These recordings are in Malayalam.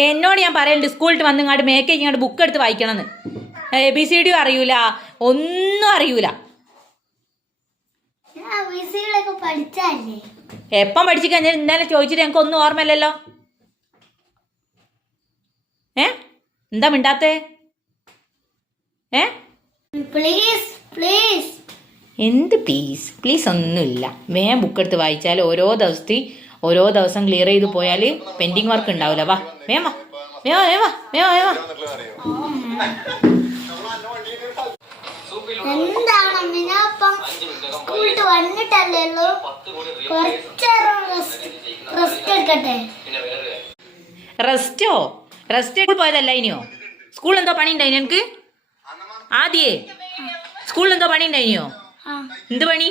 എന്നോട് ഞാൻ പറയലുണ്ട് സ്കൂളിൽ വന്ന് ഇങ്ങോട്ട് മേക്കേജ് ഇങ്ങോട്ട് ബുക്ക് എടുത്ത് വായിക്കണമെന്ന്. ABCD അറിയൂല, ഒന്നും അറിയൂല. എപ്പം പഠിച്ചു കഴിഞ്ഞാൽ ഇന്നലെ ചോദിച്ചിട്ട് ഞങ്ങൾക്ക് ഒന്നും ഓർമ്മയില്ലല്ലോ. എന്താ മിണ്ടാത്തേ? എന്ത് പ്ലീസ് പ്ലീസ് ഒന്നുമില്ല. വേഗം ബുക്ക് എടുത്ത് വായിച്ചാൽ ഓരോ ദിവസം ക്ലിയർ ചെയ്ത് പോയാൽ പെൻഡിങ് വർക്ക് ഉണ്ടാവില്ല. വാ വേഗം വാ വേഗം വേഗം വാ വേഗം വേഗം വാ. റെസ്റ്റ് പോയതല്ല ഇനിയോ? സ്കൂളിൽ എന്തോ പണി ഉണ്ടായിനോ എനിക്ക്? ആദ്യേ സ്കൂളിൽ എന്തോ പണി ഉണ്ടായിനോ? എന്ത് പണി?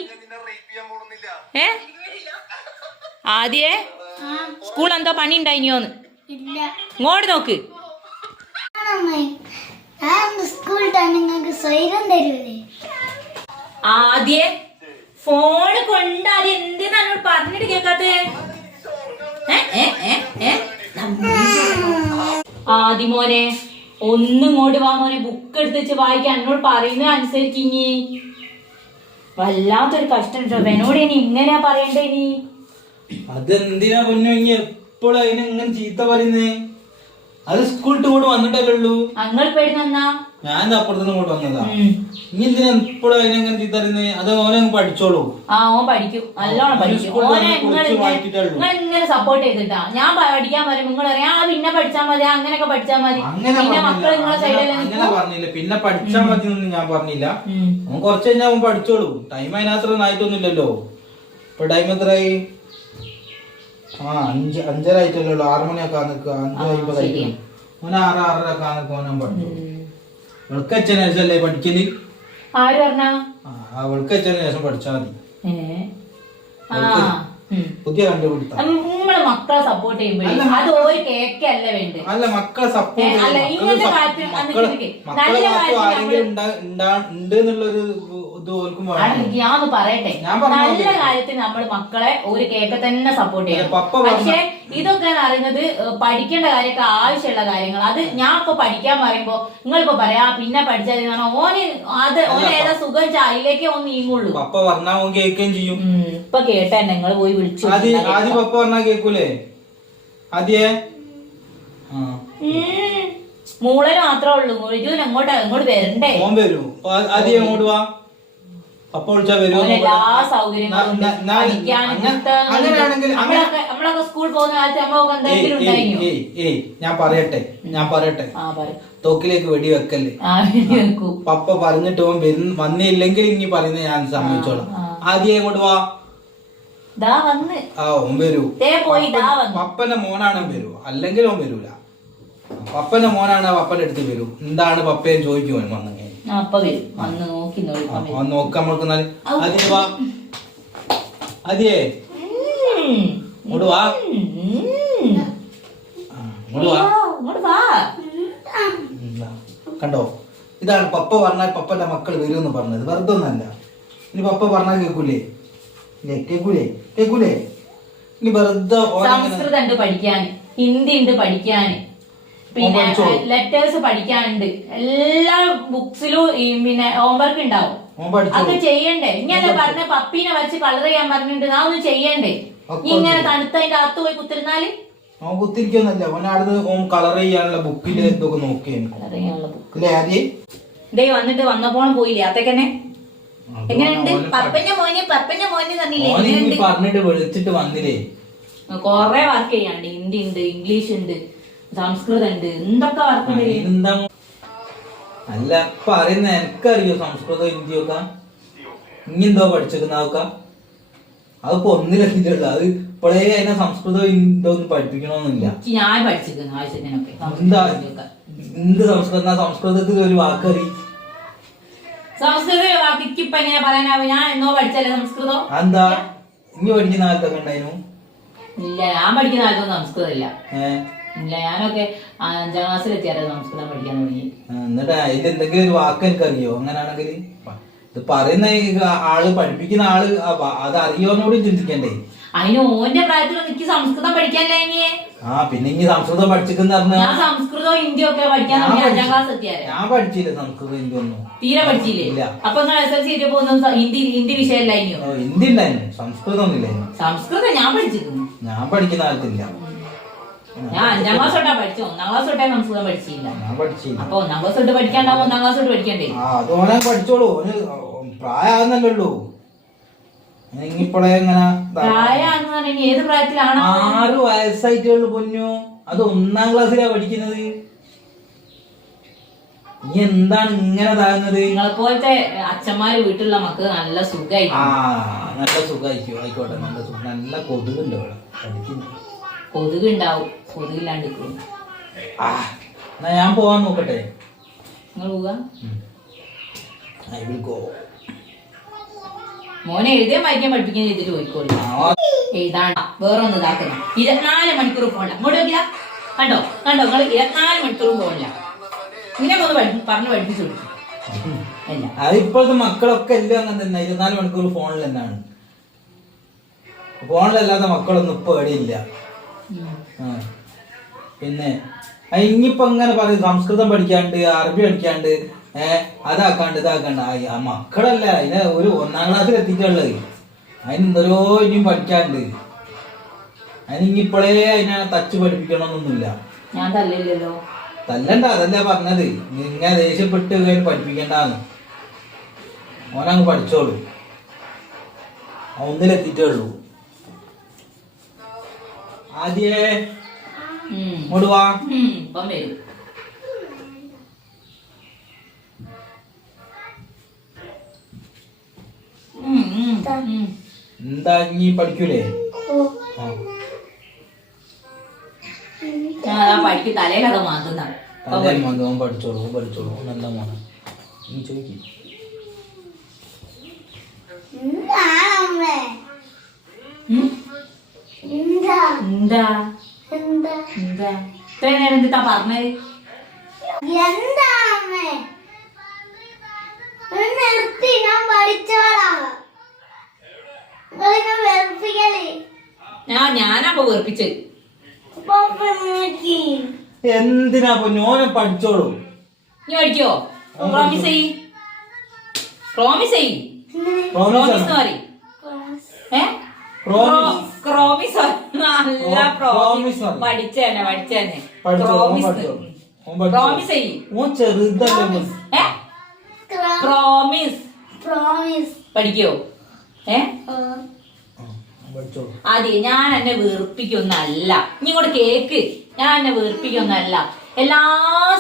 ആദ്യേ സ്കൂളിൽ എന്തോ പണി ഉണ്ടായിനോന്ന് ഇങ്ങോട്ട് നോക്ക്. ആദ്യേ ഫോണ് കൊണ്ടാദ്യം എന്തിനാണ് പറഞ്ഞിട്ട് കേക്കാത്തേ? ആദ്യമോനെ ഒന്നും ഇങ്ങോട്ട് വാ മോനെ, ബുക്ക് എടുത്ത് വെച്ച് വായിക്കാൻ എന്നോട് പറയുന്നത് അനുസരിക്കിഞ്ഞി. വല്ലാത്തൊരു കഷ്ടം കേട്ടോ. എന്നോട് ഇനി ഇങ്ങനെയാ പറയണ്ടേ? ഇനി അതെന്തിനാ പൊന്നു എപ്പോഴും അതിനെ ഇങ്ങനെ ചീത്ത പറയുന്നേ? അത് സ്കൂളിട്ട് ഇങ്ങോട്ട് വന്നിട്ടല്ലേ ഉള്ളൂ. അങ്ങൾ പേടുന്നാ ഞാൻ അപ്പുറത്തുനിന്ന് ഇങ്ങോട്ട് വന്നതാ. ഇനി എന്തിനാ എപ്പോഴും അതിനെങ്ങനെ ചീത്ത പറയുന്നേ? അത് ഓനെ പഠിച്ചോളൂ. ഓൻ പഠിക്കും, നല്ലോണം പഠിക്കും. ഓനെ ഇങ്ങനെ സപ്പോർട്ട് ചെയ്തിട്ടാ ഞാൻ പഠിക്കാൻ പറയും. നിങ്ങൾ അറിയാം പിന്നെ പഠിച്ചാൽ മതി, അങ്ങനെയൊക്കെ പഠിച്ചാൽ മതി. പിന്നെ മക്കൾ നിങ്ങളെ സൈഡിൽ അങ്ങനെ പറഞ്ഞില്ല. പിന്നെ പഠിച്ചാൽ മതി എന്നൊന്നും ഞാൻ പറഞ്ഞില്ല. അവൻ കുറച്ച് കഴിഞ്ഞാൽ അവൻ പഠിച്ചോളൂ. ടൈം അതിനകത്തൊന്നും ആയിട്ടൊന്നുമില്ലല്ലോ. ഇപ്പൊ ടൈം എത്രയായി? 5:30 ആയിട്ടല്ലോ. 6 മണിയൊക്കെ നിൽക്കുക. 5:50 ഓനെ 6:30 നിൽക്കുക. ഓൻ പഠിച്ചു. അവൾക്ക് അച്ഛന് ശേഷമല്ലേ പഠിക്കല്? ആര് പറഞ്ഞ? അവൾക്ക് അച്ഛന് ശേഷം പഠിച്ചാ മതി. പുതിയ കണ്ടുപിടുത്തം. നമ്മളെ മക്കളെ സപ്പോർട്ട് ചെയ്യുമ്പോഴേ അത് ഒരു കേക്കല്ല വേണ്ടത്. അല്ല മക്കളെ സപ്പോർട്ട് ഉണ്ട് എന്നുള്ളൊരു ഞാൻ പറയട്ടെ, നല്ല കാര്യത്തിൽ നമ്മൾ മക്കളെ ഒരു കേക്ക് തന്നെ സപ്പോർട്ട് ചെയ്യണം. പക്ഷെ ഇതൊക്കെ അറിയുന്നത് പഠിക്കേണ്ട കാര്യമൊക്കെ ആവശ്യമുള്ള കാര്യങ്ങൾ. അത് ഞാൻ ഇപ്പൊ പഠിക്കാൻ പറയുമ്പോ നിങ്ങളിപ്പോ പറയാ പിന്നെ പഠിച്ചാൽ ഓന് ഏതാ സുഖം ചായയിലേക്ക് ഒന്ന് നീങ്ങുള്ളൂ. പപ്പ പറഞ്ഞാ ഓൻ കേൾക്കുകയും ചെയ്യും. ഇപ്പൊ കേട്ടാ നിങ്ങൾ പോയി വിളിച്ചു. ആദ്യം പപ്പ പറഞ്ഞാ കേക്കൂലേ? ആദ്യേ മൂളന് മാത്രമേ ഉള്ളൂ. മുഴുവൻ അങ്ങോട്ട് വരണ്ടേ? ഓൻ വരൂ. ആദ്യം അങ്ങോട്ട് വാ. പപ്പ വിളിച്ചാ വരൂ. എല്ലാ സൗകര്യങ്ങളും നമ്മളൊക്കെ സ്കൂൾ പോകുന്ന കാലത്ത് നമ്മളൊക്കെ എന്തെങ്കിലും ഉണ്ടായിരുന്നു. ഞാൻ പറയട്ടെ തോക്കിലേക്ക് വെടി വെക്കല്ലേ. പപ്പ പറഞ്ഞിട്ട് ഓൻ വന്നില്ലെങ്കിൽ ഇനി പറയുന്നത് ഞാൻ സമ്മതിച്ചോളാം. ആദ്യം അങ്ങോട്ട് വാ. ഓൻ വരൂ. പപ്പന്റെ മോനാണ് വരൂ, അല്ലെങ്കിൽ ഓൻ വരൂല. പപ്പന്റെ മോനാണ് പപ്പന്റെ അടുത്ത് വരൂ. എന്താണ് പപ്പയും ചോദിക്കും വന്നു നോക്കാം. നമ്മൾക്ക് ആദ്യം വാ. ആദ്യേ ഇങ്ങോട്ട് വാ. ഇങ്ങോട്ട് വാ. കണ്ടോ, ഇതാണ് പപ്പ പറഞ്ഞാൽ പപ്പന്റെ മക്കൾ വരുമെന്ന് പറഞ്ഞത്. വെറുതെ ഒന്നല്ല. ഇനി പപ്പ പറഞ്ഞാൽ കേക്കൂലേ? കേക്കൂലേ? ഇനി വെറുതെ സംസ്കൃതം ഉണ്ട് പഠിക്കാൻ, ഹിന്ദി ഉണ്ട് പഠിക്കാൻ, പിന്നെ ലെറ്റേഴ്സ് പഠിക്കാനുണ്ട്. എല്ലാ ബുക്സിലും പിന്നെ ഹോംവർക്ക് ഉണ്ടാവും. അത് ചെയ്യണ്ടേ? ഇങ്ങനെ പറഞ്ഞ പപ്പീനെ വരച്ച് കളർ ചെയ്യാൻ പറഞ്ഞിട്ടുണ്ട്. നാ ഒന്നും ചെയ്യണ്ടേ? ഇങ്ങനെ തണുത്തതിന്റെ അകത്ത് പോയി കുത്തിരുന്നാല് കുത്തിരിക്കൊന്നല്ല. കളർ ചെയ്യാനുള്ള ബുക്കില് ഇതൊക്കെ നോക്കിയാണ്. കളർ ചെയ്യാനുള്ള ബുക്ക് വന്നിട്ട് വന്നപ്പോഴും പോയില്ലേ? അതൊക്കെ എങ്ങനെയുണ്ട്? പപ്പന്റെ മോനെ തന്നില്ലേ? പറഞ്ഞിട്ട് വിളിച്ചിട്ട് വന്നില്ലേ? കൊറേ വർക്ക് ചെയ്യാണ്ട്. ഹിന്ദി ഉണ്ട്, ഇംഗ്ലീഷ് ഉണ്ട്, സംസ്കൃതം ഉണ്ട്, എന്തൊക്കെ വർക്ക് ഉണ്ട്. അല്ല പറയുന്ന എനിക്കറിയോ സംസ്കൃതം ഹിന്ദിയൊക്കെ? ഇനി എന്തോ പഠിച്ചേക്കുന്നതൊക്കെ അതിപ്പോ ഒന്നിലെത്തിട്ടുള്ളു. അത് ഇപ്പോഴേ അതിനെ സംസ്കൃതം ഹിന്ദൊന്നും പഠിപ്പിക്കണമെന്നില്ല. ഞാൻ പഠിച്ചിരിക്കുന്നു ആവശ്യത്തിനൊക്കെ. എന്ത് സംസ്കൃതത്തിൽ ഒരു വാക്കറി? സംസ്കൃത വാക്കിക്ക് ഇപ്പൊ എങ്ങനെ പറയാനാവും? ഞാൻ എന്നോ പഠിച്ചല്ലേ സംസ്കൃതം. എന്താ ഇനി പഠിക്കുന്ന കാലത്തൊക്കെ ഉണ്ടായിരുന്നു? ഇല്ല, ഞാൻ പഠിക്കുന്ന കാലത്തൊന്നും സംസ്കൃതം ഇല്ല. ഞാനൊക്കെ 5ാം ക്ലാസ്സിൽ എത്തിയാലേ സംസ്കൃതം പഠിക്കാൻ തുടങ്ങി. എന്നിട്ട് അതിൽ എന്തെങ്കിലും ഒരു വാക്ക് എനിക്കറിയോ? അങ്ങനെയാണെങ്കിൽ ഇത് പറയുന്ന ആള് പഠിപ്പിക്കുന്ന ആള് അത് അറിയോന്നോട് ചിന്തിക്കണ്ടേ? അതിന് ഓന്റെ പ്രായത്തിൽ എനിക്ക് സംസ്കൃതം പഠിക്കാനല്ലേ ഇനിയെ. പിന്നെ ഇനി സംസ്കൃതം പഠിച്ചിട്ടെന്ന് പറഞ്ഞ ഞാൻ സംസ്കൃതവും ഹിന്ദിയും ഒക്കെ പഠിക്കാൻ 5ാം ക്ലാസ് എത്തിയാലേ. ഞാൻ പഠിച്ചില്ല സംസ്കൃതം ഹിന്ദി ഒന്നും തീരെ പഠിച്ചില്ലേ? അപ്പൊ നിങ്ങൾ SLC പോകുന്ന ഹിന്ദി വിഷയമല്ലായിനോ? ഹിന്ദി ഉണ്ടായിരുന്നു, സംസ്കൃതം ഒന്നും ഇല്ലായിരുന്നു. സംസ്കൃതം ഞാൻ പഠിച്ചിരുന്നു. ഞാൻ പഠിക്കുന്ന കാലത്തില്ല. ഞാൻ 5ാം ക്ലാസ് തൊട്ടാ പഠിച്ചു. 1ാം ക്ലാസ് തൊട്ടേ സംസ്കൃതം പഠിച്ചില്ല. ഞാൻ പഠിച്ചില്ല. അപ്പൊ 1ാം ക്ലാസ് തൊട്ട് പഠിക്കാണ്ടാവും 1ാം ക്ലാസ് തൊട്ട് പഠിക്കണ്ടേ? അത് ഓനെ പഠിച്ചോളൂ, പ്രായമാകുന്നല്ലേ ഉള്ളൂ. ഇപ്പോഴേ എങ്ങനെ പ്രായമാണെന്ന് പറഞ്ഞാൽ ഏത് പ്രായത്തിലാണ്? 6 വയസ്സായിട്ടുള്ളൂ പൊന്നു. അത് 1ാം ക്ലാസ്സിലാ പഠിക്കുന്നത്. നീ എന്താണ് ഇങ്ങനെ താകുന്നത്? നിങ്ങളെ പോലത്തെ അച്ഛന്മാര് വീട്ടിലുള്ള മക്കൾ നല്ല സുഖമായിരിക്കും. നല്ല സുഖമായിരിക്കും. ആയിക്കോട്ടെ, നല്ല സുഖം. നല്ല കൊതുകുണ്ട് ഇവിടെ പഠിക്കുന്നു. കൊതുക് ഉണ്ടാവും, കൊതുകില്ലാണ്ട് എന്നാ ഞാൻ പോവാൻ നോക്കട്ടെ. നിങ്ങൾ പോവാ? I will go. മോനെ എഴുതാൻ വായിക്കാൻ പഠിപ്പിക്കാൻ ചെയ്തിട്ട് പോയിക്കോളി. എഴുതാണ്ട വേറെ ഒന്ന് ഇതാക്കുന്ന 24 മണിക്കൂർ പോകണ്ട. അങ്ങോട്ട് നോക്കിയാ കണ്ടോ കണ്ടോ, നിങ്ങൾ 24 മണിക്കൂറും പോകില്ല. ഇങ്ങനെ ഒന്ന് പറഞ്ഞു പഠിപ്പിച്ചു കൊടുക്കും. അത് ഇപ്പോഴത്തെ മക്കളൊക്കെ എല്ലാം അങ്ങനെ തന്നെ. 24 മണിക്കൂർ ഫോണിൽ തന്നെയാണ്. ഫോണിലല്ലാത്ത മക്കളൊന്നും ഇപ്പൊ എവിടെയില്ല. പിന്നെ ഇനിയിപ്പോ ഇങ്ങനെ പറയും സംസ്കൃതം പഠിക്കാണ്ട്, അറബി പഠിക്കാണ്ട്, അതാക്കാണ്ട് ഇതാക്കാണ്ട്. ആ മക്കളല്ല, അതിനെ ഒരു 1ാം ക്ലാസ്സിൽ എത്തിയിട്ടുള്ളത്. അതിന് എന്തോരോ ഇനിയും പഠിക്കാണ്ട്. അതിനിപ്പോഴേ അതിനെ തച്ച് പഠിപ്പിക്കണമെന്നൊന്നുമില്ല. ഞാൻ തല്ലില്ലല്ലോ. തല്ലണ്ട, അതല്ലേ പറഞ്ഞത്. ഇങ്ങനെ ദേഷ്യപ്പെട്ട് പഠിപ്പിക്കണ്ടാന്ന്. ഓനങ്ങ് പഠിച്ചോളൂ. 1ലെത്തിയിട്ടേ ഉള്ളൂ. ആദ്യേ ഇങ്ങോട്ട് വാ. ഇപ്പം വരും. എന്താ നീ പഠിക്കൂലേ? പഠിക്കും, തലയിലത് മാറ്റുന്ന പഠിച്ചോളൂ പഠിച്ചോളൂ. നല്ല മോനെ നീ ചോദിക്കും. എന്താ എന്താ ഇത്രയും നേരം എന്താ പറഞ്ഞത്? ഞാനപ്പൊ വെറുപ്പിച്ചത്. എന്തിനാ പൊന്നോനെ പഠിച്ചോളൂ. നീ പഠിക്കോ? പ്രോമിസ് ചെയ്യ്. പ്രോമിസ് ചെയ്യ്. പ്രോമിസ് പറയും. പഠിച്ചേനെ പഠിച്ചേനെ. പ്രോമിസ് ചെയ്യ്. പ്രോമിസ് പഠിക്കോ? അതെ, ഞാൻ എന്നെ വീർപ്പിക്കൊന്നല്ല. ഇനി ഇങ്ങോട്ട് കേക്ക്. ഞാൻ എന്നെ വീർപ്പിക്കൊന്നല്ല. എല്ലാ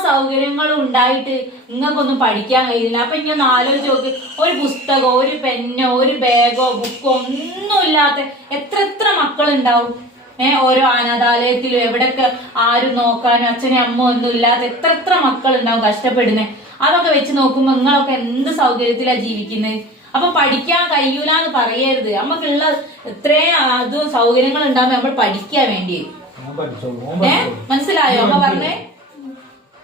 സൗകര്യങ്ങളും ഉണ്ടായിട്ട് നിങ്ങൾക്കൊന്നും പഠിക്കാൻ കഴിയില്ല. അപ്പൊ ഇനി ഒന്ന് ആലോചിച്ച് നോക്ക്. ഒരു പുസ്തകമോ ഒരു പെന്നോ ഒരു ബാഗോ ബുക്കോ ഒന്നുമില്ലാത്ത എത്ര മക്കളുണ്ടാവും. ഓരോ അനാഥാലയത്തിലും എവിടെയൊക്കെ ആരും നോക്കാനും അച്ഛനും അമ്മ ഒന്നും ഇല്ലാത്ത എത്ര മക്കളുണ്ടാവും കഷ്ടപ്പെടുന്നേ. അതൊക്കെ വെച്ച് നോക്കുമ്പോ നിങ്ങളൊക്കെ എന്ത് സൗകര്യത്തിലാ ജീവിക്കുന്നത്. അപ്പൊ പഠിക്കാൻ കഴിയൂലെന്ന് പറയരുത്. നമുക്കുള്ള ഇത്രയും അതും സൗകര്യങ്ങൾ ഉണ്ടാവുമ്പോ നമ്മൾ പഠിക്കാൻ വേണ്ടി. മനസ്സിലായോ അമ്മ പറഞ്ഞേ?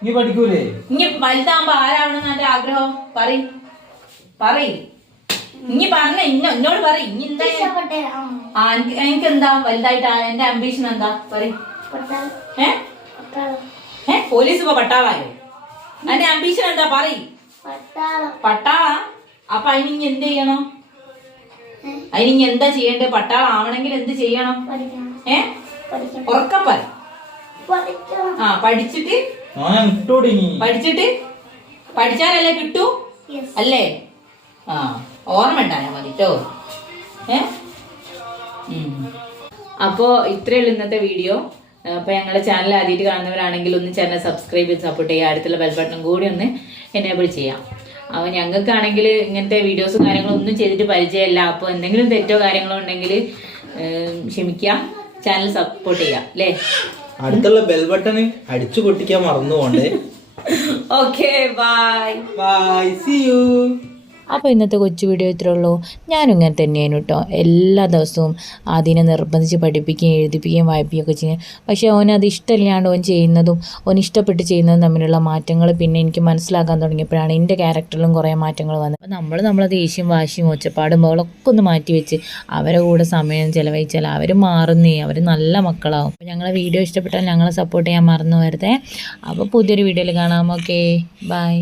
നീ പഠിക്കൂലേ? ഇനി വലുതാകുമ്പോ ആരാവണമെന്ന് എന്റെ ആഗ്രഹം പറയ്. ഇനി പറഞ്ഞ എന്നോട് പറ. ഇനി എന്താ എനിക്ക് എന്താ വലുതായിട്ട് എന്റെ അംബീഷൻ എന്താ പറയ്. പോലീസ് ഇപ്പൊ പട്ടാളായോ? എന്റെ അംബീഷൻ എന്താ പറയ്. പട്ടാള. അപ്പൊ അതിനി എന്ത് ചെയ്യണം? അതിനി എന്താ ചെയ്യണ്ടേ? പട്ടാളം ആവണമെങ്കിൽ എന്ത് ചെയ്യണം? ഉറക്കപ്പ. പഠിച്ചിട്ട് പഠിച്ചാലല്ലേ കിട്ടൂ അല്ലേ? ഓർമ്മ ഉണ്ടായാ മതി കേട്ടോ. അപ്പോ ഇത്രയുള്ള ഇന്നത്തെ വീഡിയോ. അപ്പൊ ഞങ്ങളുടെ ചാനൽ ആദ്യമായിട്ട് കാണുന്നവരാണെങ്കിൽ ഒന്ന് ചാനൽ സബ്സ്ക്രൈബ് ചെയ്ത് സപ്പോർട്ട് ചെയ്യുക. അടുത്തുള്ള ബെൽ ബട്ടൺ കൂടി ഒന്ന് എനേബിൾ ചെയ്യാം. അപ്പോൾ ഞങ്ങൾക്കാണെങ്കിൽ ഇങ്ങനത്തെ വീഡിയോസും കാര്യങ്ങളും ഒന്നും ചെയ്തിട്ട് പരിചയമില്ല. അപ്പോൾ എന്തെങ്കിലും തെറ്റോ കാര്യങ്ങളോ ഉണ്ടെങ്കിൽ ക്ഷമിക്കാം. ചാനൽ സപ്പോർട്ട് ചെയ്യാം അല്ലേ? അടുത്തുള്ള ബെൽ ബട്ടൺ അടിച്ചു പൊട്ടിക്കാൻ മറന്നു പോണ്ടേ. Okay, bye bye, see you. അപ്പോൾ ഇന്നത്തെ കൊച്ചു വീഡിയോ ഇത്രേ ഉള്ളൂ. ഞാനും ഇങ്ങനെ തന്നെയാണ് കേട്ടോ. എല്ലാ ദിവസവും അതിനെ നിർബന്ധിച്ച് പഠിപ്പിക്കുകയും എഴുതിപ്പിക്കുകയും വായിപ്പിക്കുകയൊക്കെ ചെയ്യും. പക്ഷേ ഓനത് ഇഷ്ടമില്ലാണ്ട് ഓൻ ചെയ്യുന്നതും ഓൻ ഇഷ്ടപ്പെട്ട് ചെയ്യുന്നതും തമ്മിലുള്ള മാറ്റങ്ങൾ പിന്നെ എനിക്ക് മനസ്സിലാക്കാൻ തുടങ്ങിയപ്പോഴാണ് എൻ്റെ ക്യാരക്ടറിലും കുറേ മാറ്റങ്ങൾ വന്നത്. അപ്പോൾ നമ്മളെ ദേഷ്യം വാശിയും ഒച്ചപ്പാടും ബഹളമൊക്കെ ഒന്ന് മാറ്റി വെച്ച് അവരെ കൂടെ സമയം ചിലവഴിച്ചാൽ അവർ മാറുന്നേ, അവർ നല്ല മക്കളാവും. അപ്പോൾ ഞങ്ങളെ വീഡിയോ ഇഷ്ടപ്പെട്ടാൽ ഞങ്ങളെ സപ്പോർട്ട് ചെയ്യാൻ മറന്നു വരുതേ. അപ്പോൾ പുതിയൊരു വീഡിയോയിൽ കാണാം. Okay, by.